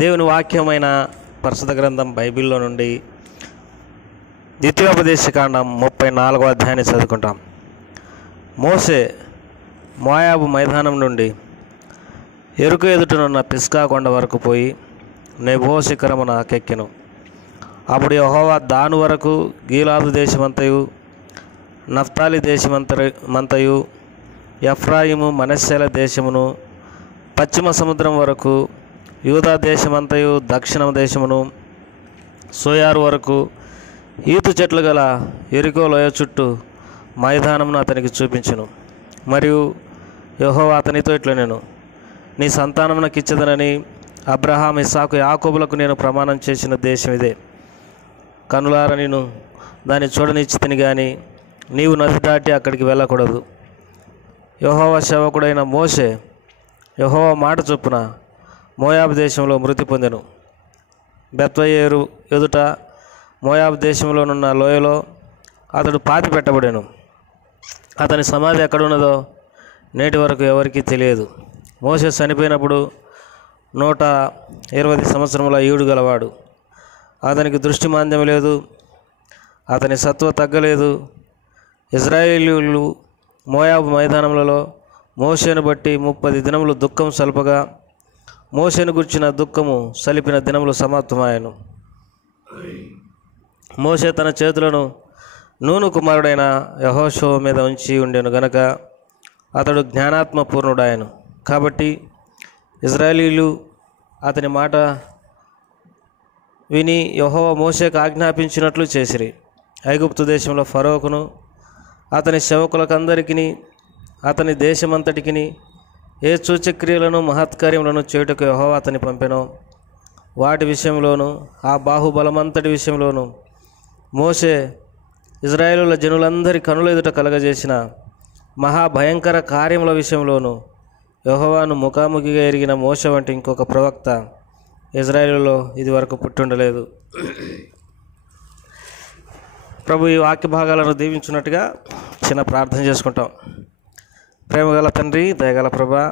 దేవుని వాక్యమైన పరిశుద్ధ గ్రంథం బైబిల్లో నుండి ద్వితీయోపదేశకాండం 34వ అధ్యాయాన్ని చదువుకుంటాం. మోషే మోయాబు మైదానం నుండి ఎరుకు ఎదుటనున్న పిస్గా కొండ వరకు పోయి నెబో శిఖరమున కెక్కెను. అప్పుడు యెహోవా దాను వరకు గీలాదు దేశమంతయు, నఫ్తాలి దేశమంతయు, ఎఫ్రాయిము మనశ్శెల దేశమును, పశ్చిమ సముద్రం వరకు యూదా దేశమంతయు, దక్షిణ దేశమును, సోయారు వరకు ఈతు చెట్లు గల ఎరికో లోయ చుట్టూ మైదానమును అతనికి చూపించెను. మరియు యెహోవా అతనితో ఇట్లనెను, నీ సంతానమునకు ఇచ్చేదనని అబ్రహాం, ఇస్సాకు, యాకోబులకు నేను ప్రమాణం చేసిన దేశం ఇదే. కనులార నేను దాన్ని చూడనిచ్చితిని గాని నీవు నది దాటి అక్కడికి వెళ్ళకూడదు. యెహోవా సేవకుడైన మోషే యెహోవా మాట చొప్పున మోయాబు దేశంలో మృతి పొందెను. బెత్వయేరు ఎదుట మోయాబు దేశంలోనున్న లోయలో అతడు పాతి పెట్టబడెను. అతని సమాధి ఎక్కడున్నదో నేటి వరకు ఎవరికీ తెలియదు. మోషే చనిపోయినప్పుడు 120 సంవత్సరముల ఈడు గలవాడు. అతనికి దృష్టి మాంద్యం లేదు, అతని సత్వ తగ్గలేదు. ఇశ్రాయేలీయులు మోయాబు మైదానములలో మోషేను బట్టి 30 దినములు దుఃఖం సల్పగా మోషేను గుర్చిన దుఃఖము సలిపిన దినములు సమాప్తమాయెను. మోషే తన చేతులను నూను కుమారుడైన యెహోషువ మీద ఉంచి ఉండెను గనక అతడు జ్ఞానాత్మ పూర్ణుడాయను. కాబట్టి ఇశ్రాయేలీయులు అతని మాట విని యెహోవా మోషేకు ఆజ్ఞాపించినట్లు చేసిరి. ఐగుప్తు దేశంలో ఫరోకును అతని సేవకులకందరికీ అతని దేశమంతటికి ఏ సూచక్రియలను మహత్కార్యములను చేయుటకు యెహోవా అతని పంపెనో వాటి విషయంలోనూ ఆ బాహుబలమంతటి విషయంలోనూ మోషే ఇశ్రాయేలుల జనులందరి కనుల ఎదుట కలగజేసిన మహాభయంకర కార్యముల విషయంలోనూ యెహోవాను ముఖాముఖిగా ఎరిగిన మోషే వంటి ఇంకొక ప్రవక్త ఇశ్రాయేలులో ఇది వరకు పుట్టుండలేదు. ప్రభు ఈ వాక్య భాగాలను దీవించున్నట్టుగా చిన్న ప్రార్థన చేసుకుంటాం. ప్రేమగల తండ్రి, దయగల ప్రభా,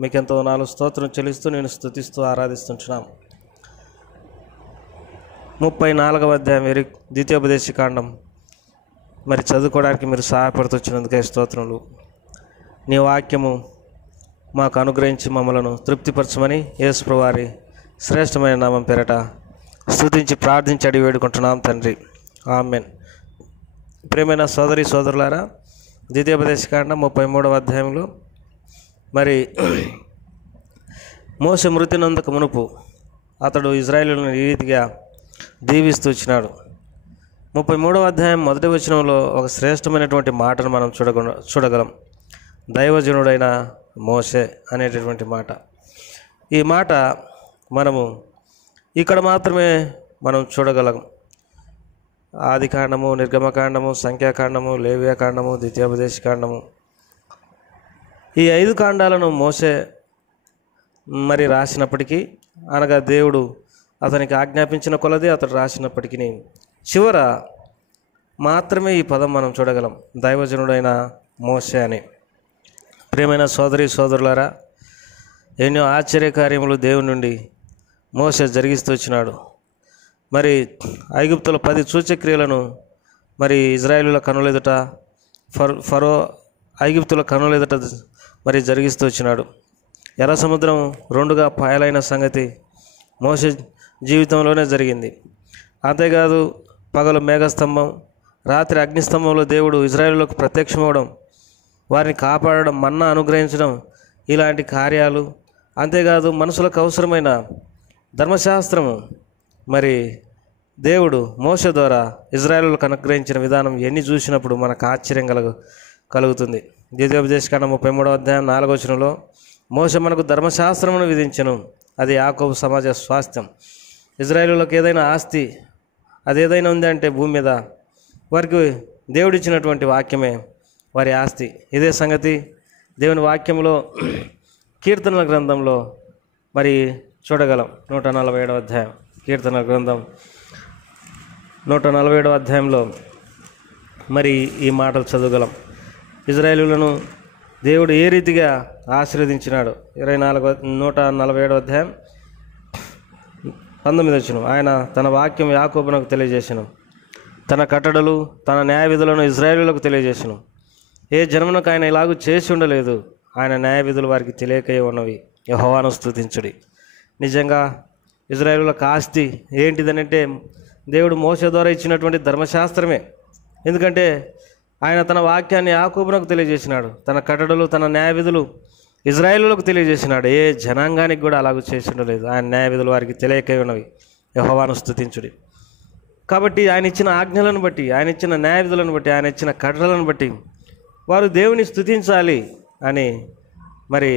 మీకెంతో నాలుగు స్తోత్రం చెల్లిస్తూ నేను స్తుతిస్తూ ఆరాధిస్తుంటున్నాం. 34వ అధ్యాయం ద్వితీయోపదేశకాండం మరి చదువుకోవడానికి మీరు సహాయపడుతొచ్చినందుకే స్తోత్రములు. నీ వాక్యము మాకు అనుగ్రహించి మమ్మలను తృప్తిపరచమని యేసు ప్రభువారి శ్రేష్టమైన నామం పేరట స్తుతించి ప్రార్థించి అడిగి వేడుకుంటున్నాం తండ్రి, ఆమెన్. ప్రియమైన సోదరి సోదరులారా, ద్వితీయోపదేశకాండం 33వ అధ్యాయంలో మరి మోషే మృతి నందక మునుపు అతడు ఇశ్రాయేలులను ఈ రీతిగా దీవిస్తూ వచ్చినాడు. 33వ అధ్యాయం మొదటి వచనంలో ఒక శ్రేష్టమైనటువంటి మాటను మనం చూడగలం. దైవజనుడైన మోషే అనేటటువంటి మాట. ఈ మాట మనము ఇక్కడ మాత్రమే మనం చూడగలం. ఆదికాండము, నిర్గమకాండము, సంఖ్యాకాండము, లేవియాకాండము, ద్వితీయోపదేశకాండము, ఈ 5 కాండాలను మోషే మరి రాసినప్పటికీ, అనగా దేవుడు అతనికి ఆజ్ఞాపించిన కొలది అతడు రాసినప్పటికీ చివర మాత్రమే ఈ పదం మనం చూడగలం, దైవజనుడైన మోషే అని. ప్రియమైన సోదరి సోదరులారా, ఎన్నో ఆశ్చర్యకార్యములు దేవుని నుండి మోషే జరిగిస్తూ వచ్చినాడు. మరి ఐగుప్తుల 10 సూచక్రియలను మరి ఇశ్రాయేలుల కనులెదుట ఫరో ఐగుప్తుల కనులెదుట మరి జరిగిస్తూ వచ్చినాడు. ఎర్ర సముద్రం 2గా పాయలైన సంగతి మోషే జీవితంలోనే జరిగింది. అంతేకాదు, పగలు మేఘస్తంభం, రాత్రి అగ్నిస్తంభంలో దేవుడు ఇశ్రాయేలులకు ప్రత్యక్షమవడం, వారిని కాపాడడం, మన్నా అనుగ్రహించడం, ఇలాంటి కార్యాలు. అంతేకాదు, మనుషులకు అవసరమైన ధర్మశాస్త్రము మరి దేవుడు మోషే ద్వారా ఇశ్రాయేలులకు అనుగ్రహించిన విధానం ఎన్ని చూసినప్పుడు మనకు ఆశ్చర్యం కలుగుతుంది. ద్వితీయోపదేశకాండం 33వ అధ్యాయం 4వ వచనంలో మోషే మనకు ధర్మశాస్త్రమును విధించెను, అది యాకోబు సమాజ స్వాస్థ్యం. ఇశ్రాయేలులకు ఏదైనా ఆస్తి అది ఏదైనా ఉందంటే భూమి మీద వారికి దేవుడిచ్చినటువంటి వాక్యమే వారి ఆస్తి. ఇదే సంగతి దేవుని వాక్యంలో కీర్తనల గ్రంథంలో మరి చూడగలం. 147వ అధ్యాయం కీర్తనల గ్రంథం 147వ అధ్యాయంలో మరి ఈ మాటలు చదవగలం. ఇశ్రాయేలులను దేవుడు ఏ రీతిగా ఆశీర్వదించినాడు. 147వ అధ్యాయం 19 వచనం, ఆయన తన వాక్యం యాకోబునకు తెలియజేసెను, తన కట్టడలు తన న్యాయ విధులను ఇజ్రాయేలులకు తెలియజేసెను. ఏ జన్మనకు ఆయన ఇలాగూ చేసి ఉండలేదు. ఆయన న్యాయ విధులు వారికి తెలియకై ఉన్నవి. యెహోవాను స్తుతించుడి. నిజంగా ఇజ్రాయేలులకు ఆస్తి ఏంటిదనంటే దేవుడు మోషే ద్వారా ఇచ్చినటువంటి ధర్మశాస్త్రమే. ఎందుకంటే ఆయన తన వాక్యాన్ని యాకోబునకు తెలియజేసినాడు, తన కట్టడలు తన న్యాయ విధులు ఇజ్రాయేలులకు తెలియజేసినాడు. ఏ జనాంగానికి కూడా అలాగూ చేసి ఉండలేదు. ఆయన న్యాయ విధులు వారికి తెలియకై ఉన్నవి. యెహోవాను స్తుతించుడి. కాబట్టి ఆయన ఇచ్చిన ఆజ్ఞలను బట్టి, ఆయన ఇచ్చిన న్యాయ విధులను బట్టి, ఆయన ఇచ్చిన కట్టడలను బట్టి వారు దేవుని స్తుతించాలి అని మరి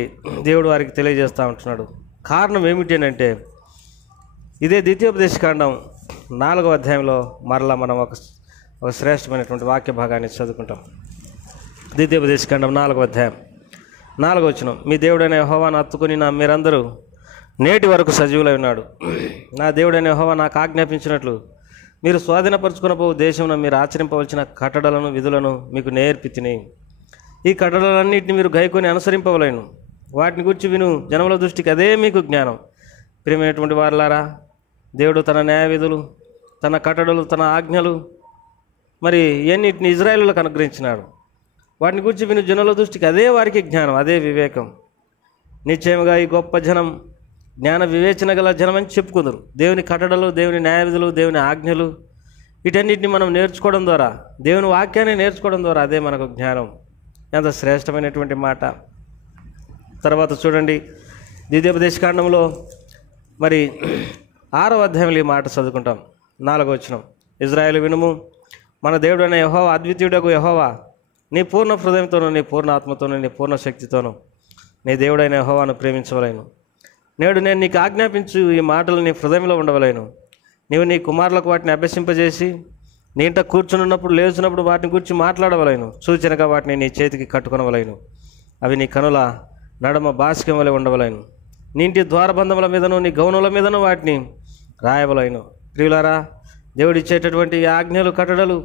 దేవుడు వారికి తెలియజేస్తూ ఉంటున్నాడు. కారణం ఏమిటి ఇదే ద్వితీయోపదేశకాండం 4వ అధ్యాయంలో మరలా మనం ఒక శ్రేష్టమైనటువంటి వాక్య భాగాన్ని చదువుకుంటాం. ద్వితీయోపదేశకాండం 4వ అధ్యాయం 4వ వచనం, మీ దేవుడైన యెహోవాను హత్తుకుని మీరందరూ నేటి వరకు సజీవులై ఉన్నాడు. నా దేవుడైన యెహోవా నాకు ఆజ్ఞాపించినట్లు మీరు స్వాధీనపరుచుకునబో దేశంలో మీరు ఆచరింపవలసిన కట్టడలను విధులను మీకు నేర్పితిని. ఈ కట్టడలన్నింటినీ మీరు గైకొని అనుసరింపవలేను. వాటిని గురించి విను జనముల దృష్టికి అదే మీకు జ్ఞానం. ప్రియమైనటువంటి వారలారా, దేవుడు తన న్యాయ విధులు, తన కట్టడలు, తన ఆజ్ఞలు మరి ఎన్నిటిని ఇజ్రాయేలులకు అనుగ్రహించినాడు. వాటిని గురించి విను జనుల దృష్టికి అదే వారికి జ్ఞానం, అదే వివేకం. నిశ్చయముగా ఈ గొప్ప జనం జ్ఞాన వివేచన గల జనమని చెప్పుకుందరు. దేవుని కట్టడలు, దేవుని న్యాయ విధులు, దేవుని ఆజ్ఞలు వీటన్నిటిని మనం నేర్చుకోవడం ద్వారా, దేవుని వాక్యాన్ని నేర్చుకోవడం ద్వారా అదే మనకు జ్ఞానం. ఎంత శ్రేష్టమైనటువంటి మాట. తర్వాత చూడండి, ద్వితీయోపదేశకాండంలో మరి 6వ అధ్యాయంలో ఈ మాట చదువుకుంటాం. 4వ వచనం, ఇజ్రాయేలు వినుము, మన దేవుడైన యెహోవా అద్వితీయుడగు యెహోవా నీ పూర్ణ హృదయంతోనూ నీ పూర్ణ ఆత్మతోనూ నీ పూర్ణ శక్తితోనూ నీ దేవుడైన యెహోవాను ప్రేమించవలేను. నేడు నేను నీకు ఆజ్ఞాపించు ఈ మాటలు నీ హృదయంలో ఉండవలేను. నీవు నీ కుమారులకు వాటిని అభ్యసింపజేసి నీ ఇంట కూర్చున్నప్పుడు లేచినప్పుడు వాటిని గురించి మాట్లాడవలేను. సూచనగా వాటిని నీ చేతికి కట్టుకొనవలేను. అవి నీ కనుల నడమ బాసికం వలె ఉండవలేను. నీ ఇంటి ద్వారబంధముల మీదను నీ గౌనుల మీదను వాటిని రాయవలేను. ప్రియులారా, దేవుడు ఇచ్చేటటువంటి ఆజ్ఞలు, కట్టడలు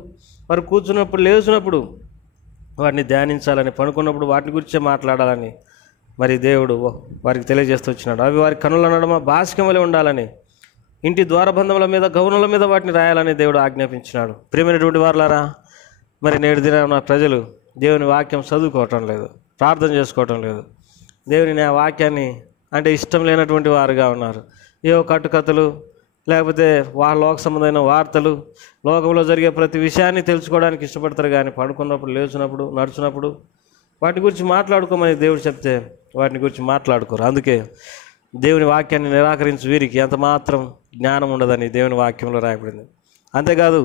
వారు కూర్చున్నప్పుడు లేచినప్పుడు వాటిని ధ్యానించాలని, పడుకున్నప్పుడు వాటిని గురించే మాట్లాడాలని మరి దేవుడు వారికి తెలియజేస్తూ వచ్చినాడు. అవి వారి కనుల నడమ బాసికం వలె ఉండాలని, ఇంటి ద్వారబంధముల మీద గౌనుల మీద వాటిని రాయాలని దేవుడు ఆజ్ఞాపించినాడు. ప్రియమైనటువంటి వారులారా, మరి నేడు దిన ప్రజలు దేవుని వాక్యం చదువుకోవటం లేదు, ప్రార్థన చేసుకోవటం లేదు. దేవుని ఆ వాక్యాన్ని అంటే ఇష్టం లేనటువంటి వారుగా ఉన్నారు. ఏవో కట్టుకథలు, లేకపోతే లోక సంబంధమైన వార్తలు, లోకంలో జరిగే ప్రతి విషయాన్ని తెలుసుకోవడానికి ఇష్టపడతారు. కానీ పడుకున్నప్పుడు, లేచినప్పుడు, నడుచున్నప్పుడు వాటి గురించి మాట్లాడుకోమని దేవుడు చెప్తే వాటిని గురించి మాట్లాడుకోరు. అందుకే దేవుని వాక్యాన్ని నిరాకరించు వీరికి ఎంత మాత్రం జ్ఞానం ఉండదని దేవుని వాక్యంలో రాయబడింది. అంతేకాదు,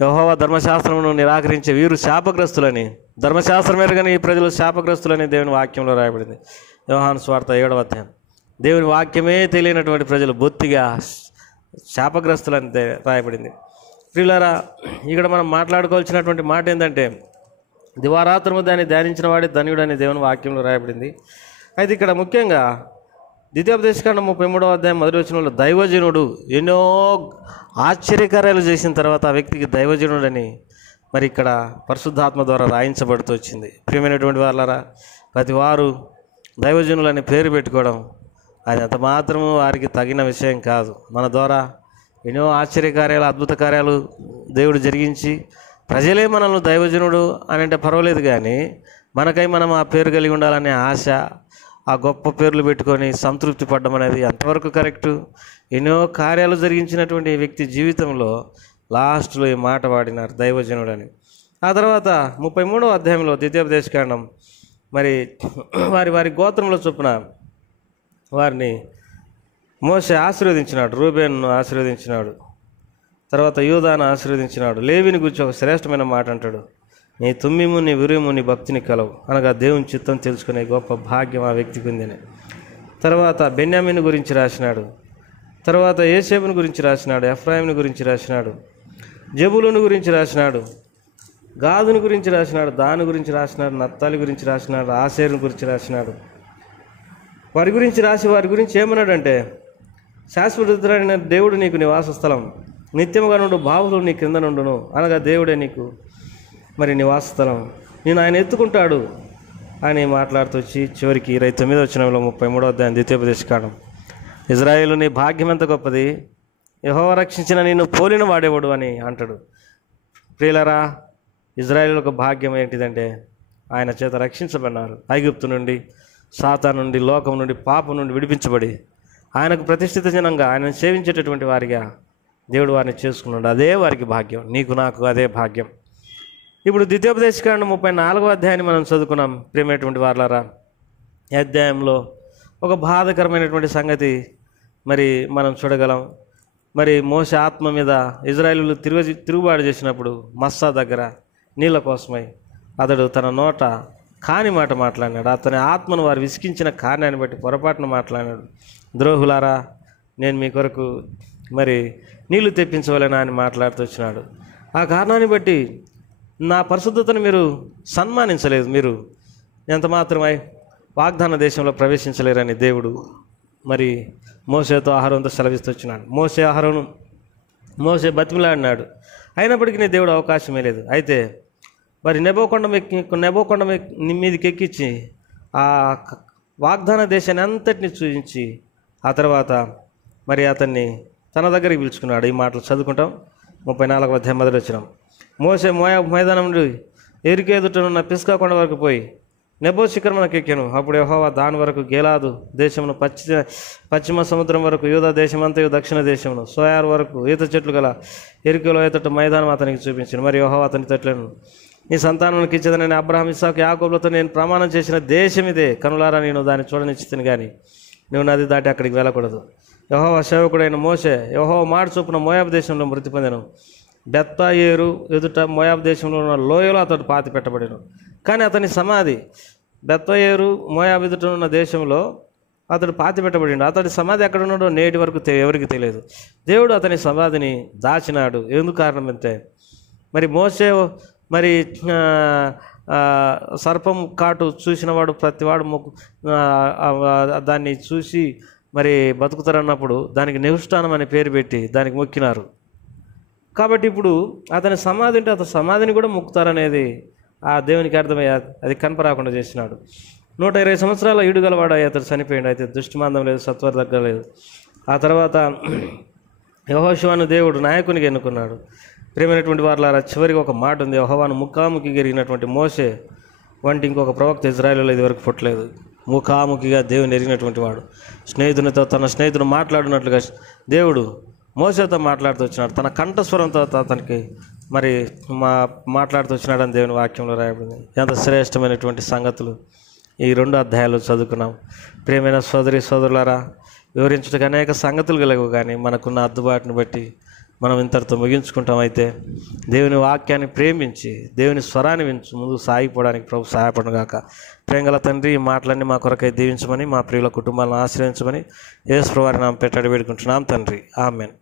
యెహోవా ధర్మశాస్త్రమును నిరాకరించే వీరు శాపగ్రస్తులని, ధర్మశాస్త్రం ఎరగని ఈ ప్రజలు శాపగ్రస్తులని దేవుని వాక్యంలో రాయబడింది. యోహాను సువార్త 7వ అధ్యాయం. దేవుని వాక్యమే తెలియనటువంటి ప్రజలు బొత్తిగా శాపగ్రస్తులని రాయబడింది. ప్రియులారా, ఇక్కడ మనం మాట్లాడుకోవాల్సినటువంటి మాట ఏంటంటే, దివారాత్రము దాన్ని ధ్యానించిన వాడే ధన్యుడు అని దేవుని వాక్యంలో రాయబడింది. అయితే ఇక్కడ ముఖ్యంగా ద్వితీయోపదేశకాండం 33వ అధ్యాయం 1వ వచనంలో దైవజనుడు ఎన్నో ఆశ్చర్యకార్యాలు చేసిన తర్వాత ఆ వ్యక్తికి దైవజనుడని మరి ఇక్కడ పరిశుద్ధాత్మ ద్వారా రాయించబడుతూ వచ్చింది. ప్రియమైనటువంటి వాళ్ళారా, ప్రతి వారు దైవజనులని పేరు పెట్టుకోవడం అది అంత మాత్రము వారికి తగిన విషయం కాదు. మన ద్వారా ఎన్నో ఆశ్చర్యకార్యాలు, అద్భుత కార్యాలు దేవుడు జరిగించి ప్రజలే మనల్ని దైవజనుడు అని అంటే పర్వాలేదు. కానీ మనకై మనం ఆ పేరు కలిగి ఉండాలనే ఆశ, ఆ గొప్ప పేర్లు పెట్టుకొని సంతృప్తి పడడం అనేది ఎంతవరకు కరెక్టు? ఎన్నో కార్యాలు జరిగించినటువంటి వ్యక్తి జీవితంలో లాస్ట్లో ఈ మాట వాడినారు, దైవజనుడు అని. ఆ తర్వాత 33వ అధ్యాయంలో ద్వితీయోపదేశకాండం మరి వారి గోత్రంలో చొప్పున వారిని మోషే ఆశీర్వదించినాడు. రూబేన్ను ఆశీర్వదించినాడు, తర్వాత యూదాను ఆశీర్వదించినాడు. లేవిని గురించి ఒక శ్రేష్టమైన మాట అంటాడు, నీ తుమ్మిము నీ ఉరిము నీ భక్తిని కలవు, అనగా దేవుని చిత్తం తెలుసుకునే గొప్ప భాగ్యం ఆ వ్యక్తికి ఉందని. తర్వాత బెన్యామీను గురించి రాసినాడు, తర్వాత యోసేపుని గురించి రాసినాడు, ఎఫ్రాయిముని గురించి రాసినాడు, జెబూలూను గురించి రాసినాడు, గాదుని గురించి రాసినాడు, దాని గురించి రాసినాడు, నప్తాలి గురించి రాసినాడు, ఆషేరుని గురించి రాసినాడు. వారి గురించి రాసి వారి గురించి ఏమన్నాడంటే, శాశ్వతుడైన దేవుడు నీకు నివాస స్థలం, నిత్యముగా నుండు బావులు నీ క్రింద నుండును, అనగా దేవుడే నీకు మరి నివాస స్థలం, నేను ఆయన ఎత్తుకుంటాడు అని మాట్లాడుతూ వచ్చి చివరికి 29వ వచనంలో 33వ అధ్యాయం ద్వితీయోపదేశకాండం, ఇజ్రాయేలు నీ భాగ్యం ఎంత గొప్పది, యెహోవా రక్షించిన నిన్ను పోలిన వాడేవాడు అని అంటాడు. ప్రియులరా, ఇజ్రాయేలులకు భాగ్యం ఏంటిదంటే ఆయన చేత రక్షించబడినారు. ఐగుప్తు నుండి, సాతాను నుండి, లోకం నుండి, పాపం నుండి విడిపించబడి ఆయనకు ప్రతిష్ఠిత జనంగా ఆయనను సేవించేటటువంటి వారిగా దేవుడు వారిని చేసుకున్నాడు. అదే వారికి భాగ్యం. నీకు నాకు అదే భాగ్యం. ఇప్పుడు ద్వితీయోపదేశకాండం 34వ అధ్యాయాన్ని మనం చదువుకున్నాం. ప్రియమైనటువంటి వారలారా, ఈ అధ్యాయంలో ఒక బాధాకరమైనటువంటి సంగతి మరి మనం చూడగలం. మరి మోషే ఆత్మ మీద ఇజ్రాయేలీయులు తిరుగుబాటు చేసినప్పుడు మస్సా దగ్గర నీళ్ళ కోసమై అతడు తన నోట కాని మాట మాట్లాడినాడు. అతని ఆత్మను వారు విసికించిన కారణాన్ని బట్టి పొరపాటున మాట్లాడినాడు. ద్రోహులారా, నేను మీ కొరకు మరి నీళ్లు తెప్పించవలెనా అని మాట్లాడుతూ వచ్చినాడు. ఆ కారణాన్ని బట్టి నా పరిశుద్ధతను మీరు సన్మానించలేదు, మీరు ఎంత మాత్రమై వాగ్దాన దేశంలో ప్రవేశించలేరని దేవుడు మరి మోషేతో అహరోనుతో సెలవిస్తూ వచ్చినాడు. మోషే బతిమిలాడినాడు. అయినప్పటికీ దేవుడు అవకాశమే లేదు. అయితే మరి నెబో కొండ మీదకి ఎక్కించి ఆ వాగ్దాన దేశాన్ని అంతటిని చూపించి ఆ తర్వాత మరి అతన్ని తన దగ్గరికి పిలుచుకున్నాడు. ఈ మాటలు చదువుకుంటాం. 34వ అధ్యాయం మొదటి వచనం. మోషే మోయాబు మైదానం నుండి ఎరికో ఎదుటనున్న పిస్గా కొండ వరకు పోయి నెబో శిఖరమునకు ఎక్కాను. అప్పుడు యెహోవా దాని వరకు గేలాదు దేశమును, పశ్చిమ సముద్రం వరకు, యూదా దేశమంతయు, దక్షిణ దేశమును, సోయారు వరకు ఈత చెట్లు గల ఎరికలో ఈతట్టు మైదానం అతనికి చూపించాను. మరి యెహోవా అతని తట్లను, నీ సంతానానికి ఇచ్చేదని అబ్రహాం, ఇస్సాకు, యాకోబులతో నేను ప్రమాణం చేసిన దేశం ఇదే. కనులారా నేను దాన్ని చూడనిచ్చితిని కానీ నువ్వు నది దాటి అక్కడికి వెళ్ళకూడదు. యెహోవా సేవకుడైన మోషే యెహోవా మాట చొప్పున మోయాబు దేశంలో మృతి పొందెను. బెత్తాయేరు ఎదుట మోయాబు దేశంలో ఉన్న లోయలో అతడు పాతి పెట్టబడెను. కానీ అతని సమాధి బెత్తాయేరు మోయాబు ఎదుట ఉన్న దేశంలో అతడు పాతి పెట్టబడిండు. అతడి సమాధి ఎక్కడ ఉన్నాడో నేటి వరకు ఎవరికి తెలియదు. దేవుడు అతని సమాధిని దాచినాడు. ఎందుకు కారణం అంటే మరి మోషే మరి సర్పం కాటు చూసినవాడు ప్రతివాడు దాన్ని చూసి మరి బతుకుతారన్నప్పుడు దానికి నిహుష్ఠానం అనే పేరు పెట్టి దానికి మొక్కినారు. కాబట్టి ఇప్పుడు అతని సమాధి ఉంటే అతని సమాధిని కూడా మొక్కుతారనేది ఆ దేవునికి అర్థమయ్యా అది కనపరాకుండా చేసినాడు. 120 సంవత్సరాల ఈడుగలవాడు అతడు చనిపోయాడు. అయితే దుష్టిమాందం లేదు, సత్వర తగ్గలేదు. ఆ తర్వాత యెహోషువను దేవుడు నాయకునిగా ఎన్నుకున్నాడు. ప్రియమైనటువంటి వారలారా, చివరికి ఒక మాట ఉంది. యెహోవాను ముఖాముఖి ఎరిగినటువంటి మోషే వంటి ఇంకొక ప్రవక్త ఇజ్రాయేలులో ఇదివరకు పుట్టలేదు. ముఖాముఖిగా దేవుని ఎరిగినటువంటి వాడు, స్నేహితునితో తన స్నేహితుడు మాట్లాడినట్లుగా దేవుడు మోషేతో మాట్లాడుతూ వచ్చినాడు. తన కంఠస్వరంతో అతనికి మరి మాట్లాడుతూ వచ్చినాడని దేవుని వాక్యంలో రాయబడింది. ఎంత శ్రేష్టమైనటువంటి సంగతులు ఈ 2 అధ్యాయాలు చదువుకున్నాం. ప్రియమైన సోదరులారా, వివరించడానికి అనేక సంగతులు కలగవు, కానీ మనకున్న అద్దుబాటును బట్టి మనం ఇంతటితో ముగించుకుంటాం. అయితే దేవుని వాక్యాన్ని ప్రేమించి దేవుని స్వరాన్ని వించు ముందుకు సాగిపోవడానికి ప్రభు సహాయపడను గాక. ప్రేమగల తండ్రి, ఈ మాటలన్నీ మా కొరకై దీవించమని, మా ప్రియుల కుటుంబాలను ఆశ్రయించమని యేసు ప్రభువారి నామమున పెట్టి వేడుకుంటున్నాం తండ్రి. ఆమేన్.